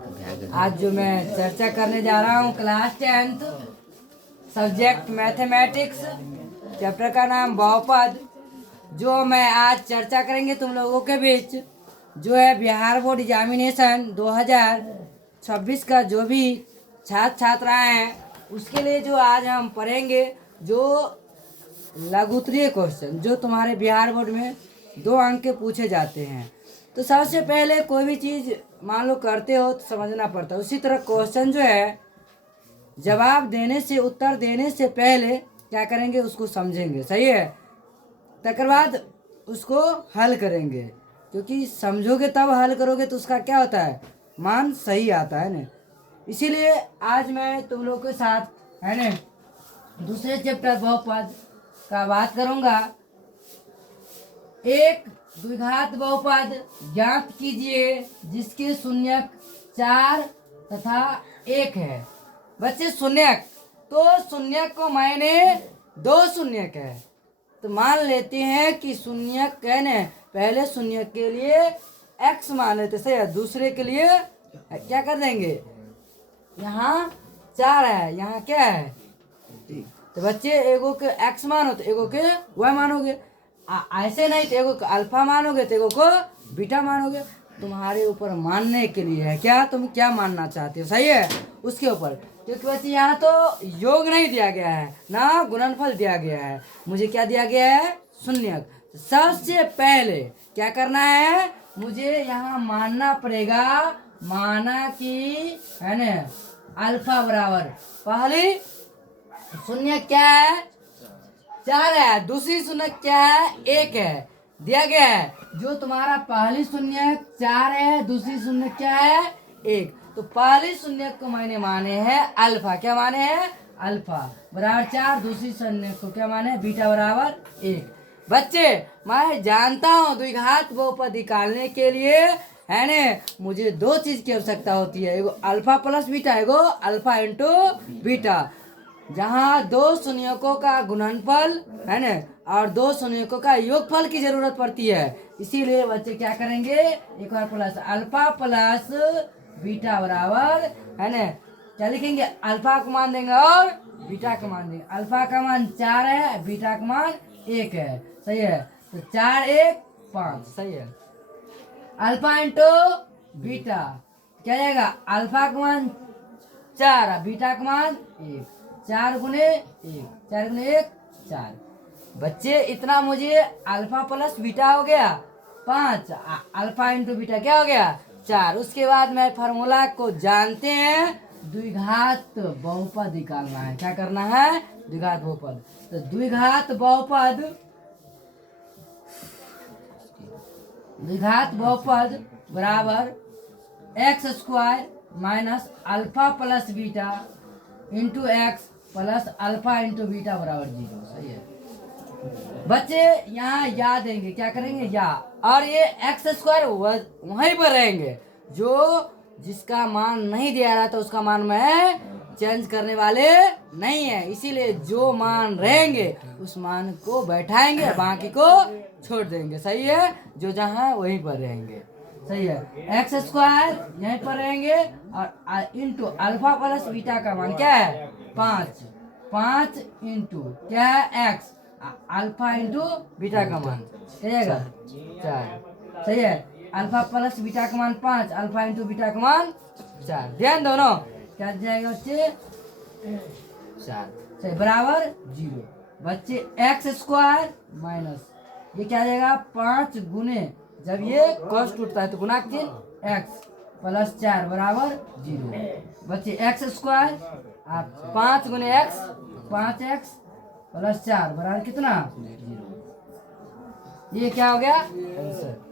आज जो मैं चर्चा करने जा रहा हूँ class 10th subject mathematics, chapter का नाम बहुपद। जो मैं आज चर्चा करेंगे तुम लोगों के बीच जो है बिहार बोर्ड एग्जामिनेशन 2026 का जो भी छात्र छात्राएं हैं उसके लिए जो आज हम पढ़ेंगे जो लघुत्तरीय क्वेश्चन जो तुम्हारे बिहार बोर्ड में 2 अंक के पूछे जाते हैं। तो सबसे पहले कोई भी चीज़ मान लो करते हो तो समझना पड़ता है। उसी तरह क्वेश्चन जो है जवाब देने से उत्तर देने से पहले क्या करेंगे उसको समझेंगे, सही है। तकर बाद उसको हल करेंगे, क्योंकि समझोगे तब हल करोगे तो उसका क्या होता है, मान सही आता है ना। इसीलिए आज मैं तुम लोगों के साथ है ना दूसरे चैप्टर बहुपद का बात करूंगा। एक द्विघात बहुपद ज्ञात कीजिए जिसके शून्यक 4 तथा 1 है। बच्चे शून्यक, तो शून्यक को मायने 2 शून्यक है, तो मान लेते हैं कि शून्यक है ना, पहले शून्यक के लिए x मान लेते सही है, दूसरे के लिए क्या कर देंगे, यहाँ 4 है, यहाँ क्या है, तो बच्चे एगो के x मानो तो एगो के y मानोगे, ऐसे नहीं तो एगो को अल्फा मानोगे तो एगो को बीटा मानोगे। तुम्हारे ऊपर मानने के लिए है, क्या तुम क्या मानना चाहते हो, सही है, उसके ऊपर। क्योंकि बच्चे यहाँ तो योग नहीं दिया गया है ना गुणनफल दिया गया है, मुझे क्या दिया गया है, शून्यक। तो सबसे पहले क्या करना है, मुझे यहाँ मानना पड़ेगा, माना कि है ना अल्फा बराबर पहली शून्य क्या है 4 है, दूसरी शून्य क्या है 1 है, दिया गया है। जो तुम्हारा पहली शून्य 4 है, दूसरी शून्य क्या है 1, तो पहली शून्य को मैंने माने हैं अल्फा, क्या माने हैं अल्फा बराबर 4, दूसरी शून्य को क्या माने बीटा बराबर 1। बच्चे मैं जानता हूँ द्विघात बहुपद निकालने के लिए है ने मुझे 2 चीज की आवश्यकता होती है, एगो अल्फा प्लस बीटा, एगो अल्फा इंटू बीटा, जहाँ 2 शून्यकों का गुणनफल है ना और 2 शून्यकों का योगफल की जरूरत पड़ती है। इसीलिए बच्चे क्या करेंगे, एक बार प्लस अल्फा प्लस बीटा बराबर है ना, क्या लिखेंगे, अल्फा का मान देंगे और बीटा का मान देंगे। अल्फा का मान 4 है, बीटा का मान 1 है, सही है, तो 4 1 5, सही है। अल्फा इंटू बीटा क्या जाएगा, अल्फा का मान 4, बीटा का मान 1, 4 गुने 1, 4 गुने 1 4। बच्चे इतना मुझे अल्फा प्लस बीटा हो गया 5, अल्फा इंटू बीटा क्या हो गया 4। उसके बाद मैं फार्मूला को जानते हैं, द्विघात बहुपद निकालना है। क्या करना है, द्विघात बहुपद। तो द्विघात बहुपद बराबर x square minus alpha plus beta into x plus alpha into beta बराबर 0, सही है। बच्चे यहाँ या देंगे, क्या करेंगे या, और ये एक्स स्क्वायर वहीं पर रहेंगे, जो जिसका मान नहीं दिया रहा था उसका मान मैं चेंज करने वाले नहीं है। इसीलिए जो मान रहेंगे उस मान को बैठाएंगे, बाकी को छोड़ देंगे, सही है, जो जहाँ वहीं पर रहेंगे, सही है। एक्स स्क्वायर यहीं पर रहेंगे और इंटू अल्फा प्लस बीटा का मान क्या है 5, 5 इंटू क्या है एक्स, अल्फा इंटू बीटा का मान क्या जाएगा 4, सही है। अल्फा प्लस बीटा का मान 5, अल्फा इंटू बीटा का मान 4, ध्यान दोनों क्या जाएगा बच्चे 4, सही, बराबर 0। बच्चे एक्स स्क्वायर माइनस ये क्या जाएगा 5 गुने, जब ये कॉस टूटता है तो गुना के एक्स प्लस 4 बराबर 0। बच्चे एक्स स्क्वायर आप 5 गुने एक्स 5x प्लस 4 बराबर कितना 0। ये क्या हो गया आंसर।